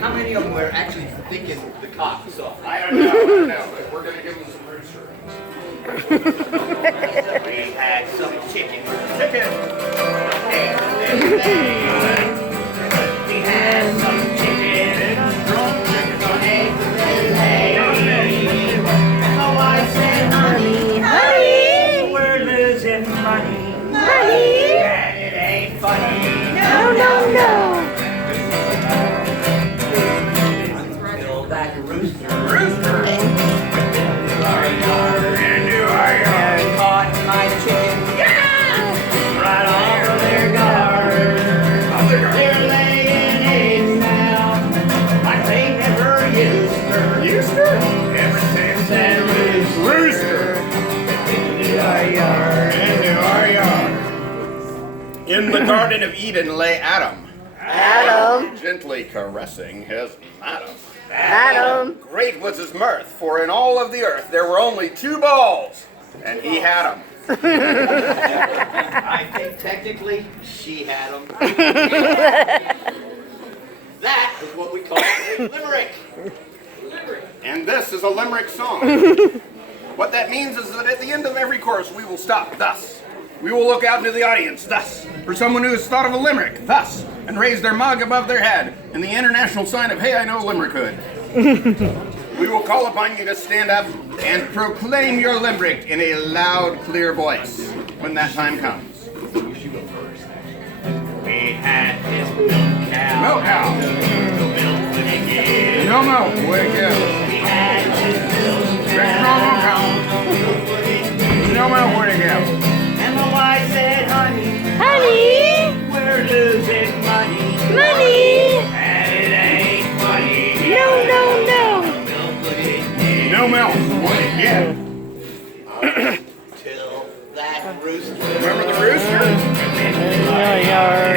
how many of them were actually thinking the cock? So I don't know. But we're going to give them some rooster. we had some chicken. Chicken. We had some chicken. Some eggs and hay. And my wife said, honey, we're losing money. And it ain't funny. No. Until that rooster. Into our yard. Caught my chicken. Right off of their guard. They're laying eggs now. Like they never used her. Ever since that rooster. Into our yard. Into our yard. In the Garden of Eden lay Adam. Gently caressing his madam. Great was his mirth, for in all of the earth there were only 2 balls, and he had them. I think technically she had them. That is what we call a limerick. And this is a limerick song. What that means is that at the end of every chorus we will stop thus. We will look out into the audience thus, for someone who has thought of a limerick thus, and raise their mug above their head in the international sign of, hey, I know limerickhood. We will call upon you to stand up and proclaim your limerick in a loud, clear voice when that time comes. We had this milk cow. Milk cow. No milk would it give. No milk would it give. We had this milk Drink cow. no milk cow. No milk would it give. No milk would it give. And my wife said, honey, we're losing money. And it ain't funny. No. Milk would it give. No milk would it give. Till that rooster. Remember the rooster? Into our yard.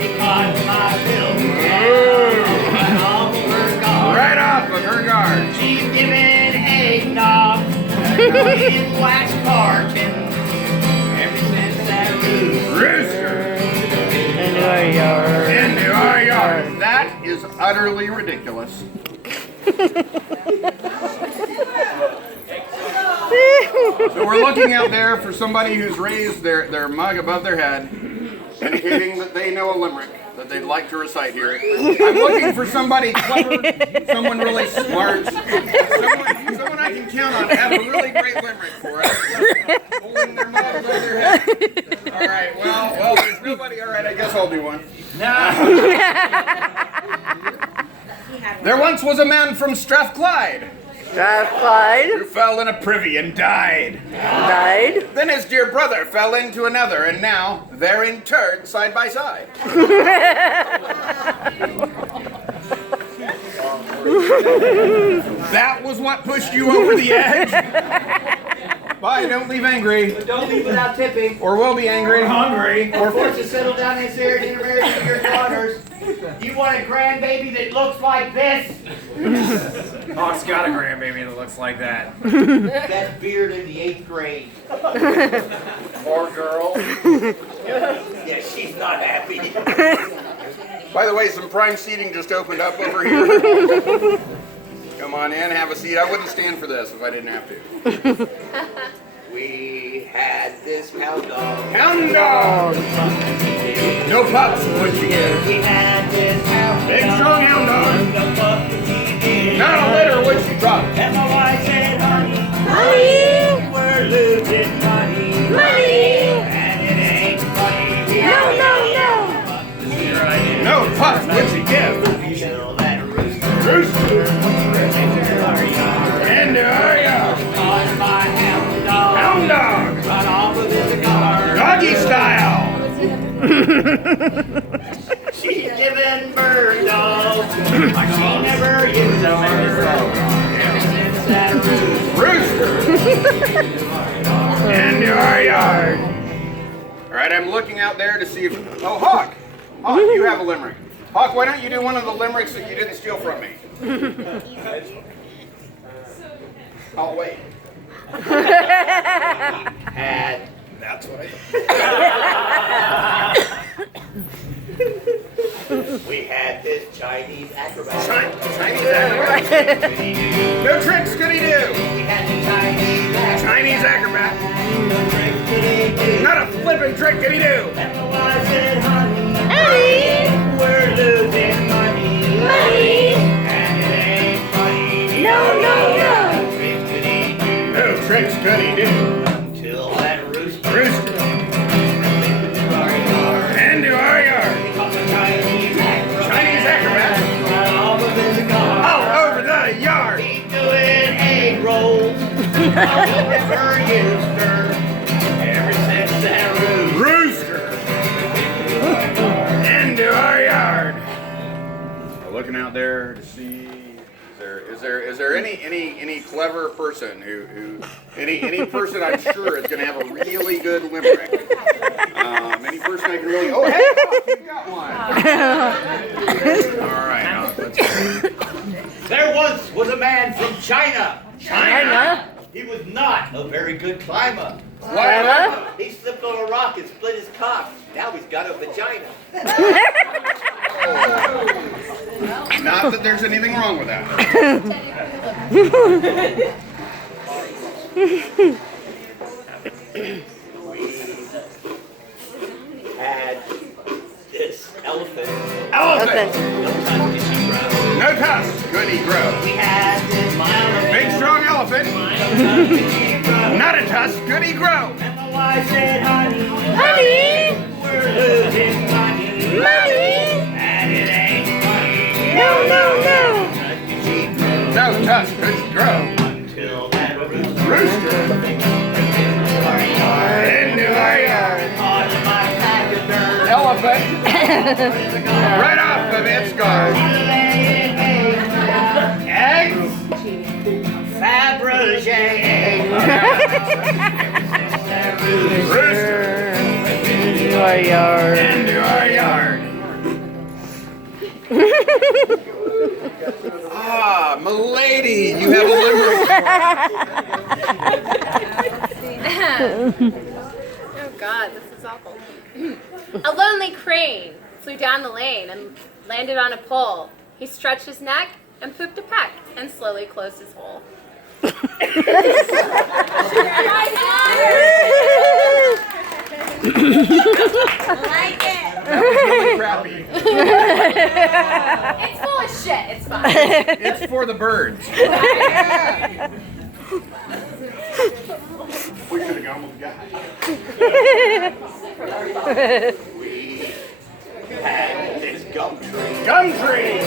He caught my milk right off of her guard. Right off of her guard. She's giving eggnog in wax cartons. Ever since that Rooster. Into our yard. Into our yard. That is utterly ridiculous. So we're looking out there for somebody who's raised their mug above their head, indicating that they know a limerick that they'd like to recite here. I'm looking for somebody clever, someone really smart, someone I can count on to have a really great limerick for us. Holding their mug above their head. All right, well, there's nobody. All right, I guess I'll do one. There once was a man from Strathclyde who fell in a privy and died. Then his dear brother fell into another, and now they're interred side by side. That was what pushed you over the edge? Bye, don't leave angry. Don't leave without tipping. Or we'll be angry. Or hungry. Or forced to settle down in there and intermarry with your daughters. You want a grandbaby that looks like this? Hawk's got a grandbaby that looks like that. That's Beard in the 8th grade. Poor girl. Yeah, she's not happy. By the way, some prime seating just opened up over here. Come on in, have a seat. I wouldn't stand for this if I didn't have to. We had this hound dog. Hound dog! No pups, what you get? We had this hound dog. Big strong hound dog. No pup that she did. Not a litter, what you drop? And my wife said, honey, we're losing money. And it ain't funny. No pups, what you give? Till that rooster. Rooster! Into our yard. On my hound dog. Hound dog! Run off of his guard. Doggy style! She's giving bird dogs. Like she never used them. Ever since that Rooster! Into our yard. All right, I'm looking out there to see if... Oh, Hawk! Hawk, you have a limerick. Hawk, why don't you do one of the limericks that you didn't steal from me? I'll wait. had. That's what I thought. We had this Chinese acrobat. Chinese acrobat. No tricks could he do. We had the Chinese acrobat. Chinese acrobat. No tricks could he do. Not a flippin' trick could he do. And the wife said, honey, Honey, we're losing money. money. And it ain't funny. No, no, no. No tricks could he do. No tricks could he do. Until that rooster. Rooster. Into our yard. Chinese acrobat. All over the yard. He's doing egg rolls. I'll never use her. Ever since that Rooster. Into our yard. Looking out there to see. Is there any clever person who any person I'm sure is going to have a really good limerick? Any person I can really. Oh, hey, you got one. All right, let's see. There once was a man from China. China. He was not a very good climber. Climber? He slipped on a rock and split his cock. Now he's got a vagina. Not that there's anything wrong with that. Had this elephant. Elephant. No time did she grow. No tusk could he grow. We had this elephant. Big strong elephant. No time did she grow. Not a tusk could he grow. And the wife said, honey, Honey, we're losing money. money. And it ain't funny. No, no, no. No tusk could he grow. Until that rooster. Rooster. Into our yard. On my pachyderm. Elephant. Right off of its guard. Eggs. Fabergé eggs. Rooster. Into our yard. Into our yard. Ah, milady, you have a limerick. Oh God, this is awful. A lonely crane flew down the lane and landed on a pole. He stretched his neck and pooped a peck and slowly closed his hole. Like it. That was really crappy. It's full of shit. It's fine. It's for the birds. We should have gone with the guy. We had this gum tree. Gum tree.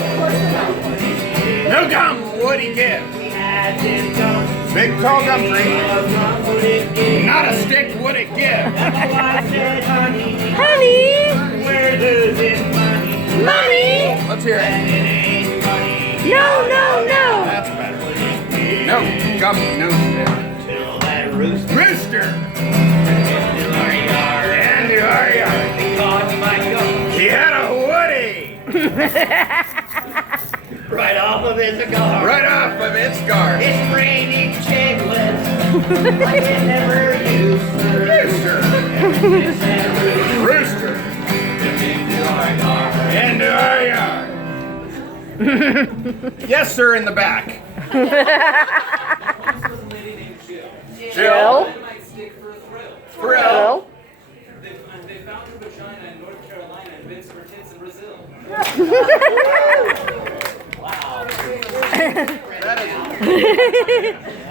No gum would he give. We had this gum tree. Big tall gum tree. Gum would it give? Not a stick would it give. And the wife said, honey, Honey, we're losing money. money. Let's hear it. And it ain't funny. No, no, no. That's better. No gum, no stick. Till that rooster. Rooster. Into our yard. Into our yard. He caught my gum. He had a woody. Right off of his cigar. Right off of its guard. It's raining chicklets. Like it never used to. Rooster. Rooster. Into our yard. Yes, sir, in the back. Jill. Thrill. Jill. They found her vagina in North Carolina and bits of her tits in Brazil.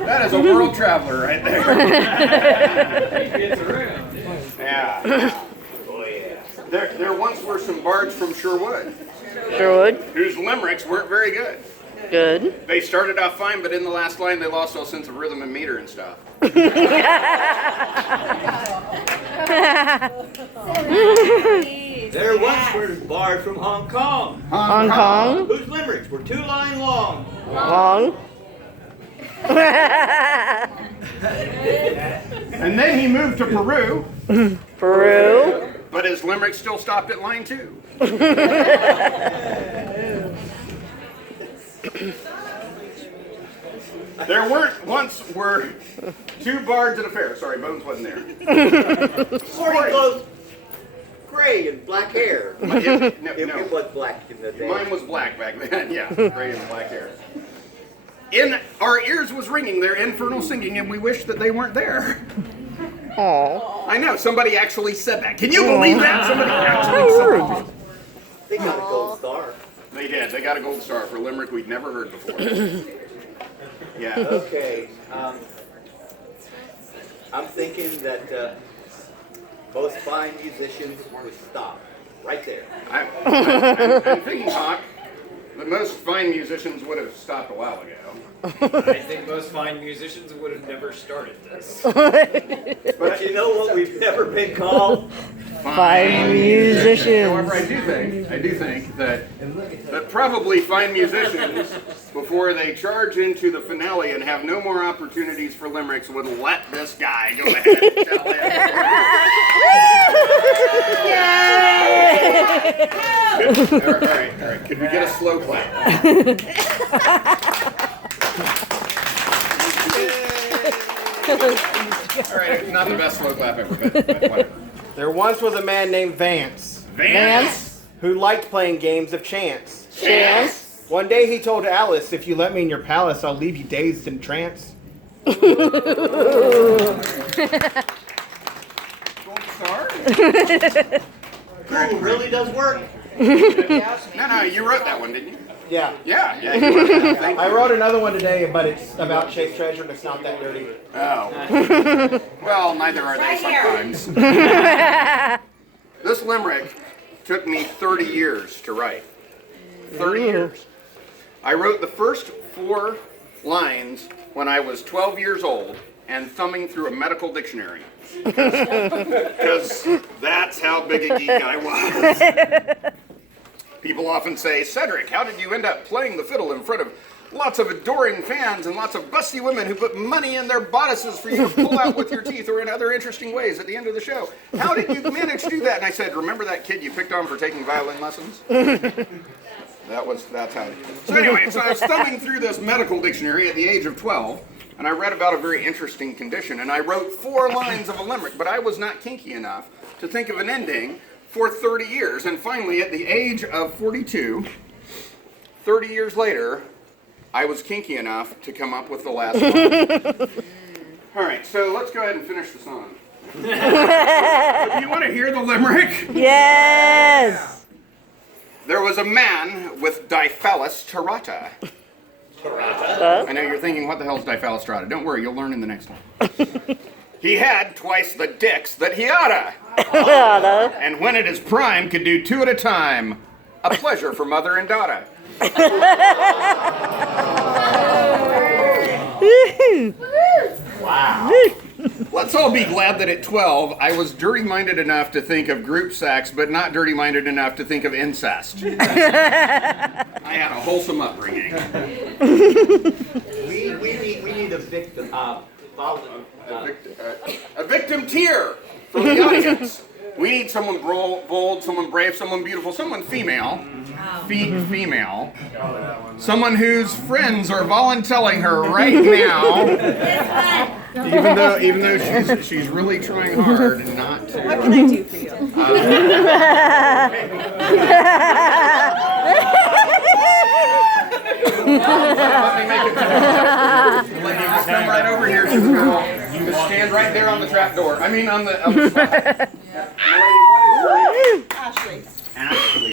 That is a world traveler right there. Yeah. Oh, yeah. There once were some bards from Sherwood Sherwood. whose limericks weren't very good. Good. They started off fine, but in the last line they lost all sense of rhythm and meter and stuff. There once was a bard from Hong Kong, Hong Kong. whose limericks were 2 lines long. Long. And then he moved to Peru, Peru. but his limerick still stopped at line 2. There were 2 bards at a fair. Sorry, Bones wasn't there. Sporting clothes. gray and black hair. No, It was black in the day. mine was black back then. Yeah, gray and black hair. In our ears was ringing their infernal singing, and we wished that they weren't there. Aw. I know, somebody actually said that. Can you believe that? Somebody actually said that. They got a gold star. They did. They got a gold star for a limerick we'd never heard before. Yeah. Okay. I'm thinking that most fine musicians would stop right there. I'm thinking, Hawk, that most fine musicians would have stopped a while ago. I think most fine musicians would have never started this. But you know what we've never been called? Fine musicians. However, I do think that probably fine musicians, before they charge into the finale and have no more opportunities for limericks, would let this guy go ahead and tell it. All right. Could we get a slow clap? All right, it's not the best slow clap ever, but whatever. There once was a man named Vance Vance? who liked playing games of chance. Chance. One day he told Alice, "If you let me in your palace, I'll leave you dazed in trance." Gold star? Google really does work. No, you wrote that one, didn't you? Yeah. Yeah, you wrote that one. Thank I you. wrote another one today, but it's about Shake Treasure and it's not that dirty. Oh. Well, neither are they sometimes. This limerick took me 30 years to write. 30 years. I wrote the first 4 lines when I was 12 years old and thumbing through a medical dictionary. Because that's how big a geek I was. People often say, "Cedric, how did you end up playing the fiddle in front of lots of adoring fans and lots of busty women who put money in their bodices for you to pull out with your teeth or in other interesting ways at the end of the show? How did you manage to do that?" And I said, "Remember that kid you picked on for taking violin lessons?" That's how. So anyway, so I was thumbing through this medical dictionary at the age of 12, and I read about a very interesting condition, and I wrote 4 lines of a limerick, but I was not kinky enough to think of an ending for 30 years, and finally, at the age of 42, 30 years later, I was kinky enough to come up with the last line. All right, so let's go ahead and finish the song. Do you want to hear the limerick? Yes. There was a man with diphallus terrata. I know you're thinking, what the hell is diphallus terrata? Don't worry, you'll learn in the next one. He had twice the dicks that he oughta. And when it is prime, could do 2 at a time. A pleasure for mother and daughter. Wow. Let's all be glad that at 12, I was dirty-minded enough to think of group sex, but not dirty-minded enough to think of incest. I had a wholesome upbringing. We need a victim. A victim tier for the audience. We need someone bold, someone brave, someone beautiful, someone female. Female. Someone whose friends are volunteering her right now. Even though she's really trying hard not to. What can I do for you? Let me make it better. Let you just come right over here, Supergirl. You just stand right there on the trap door. I mean, on the spot.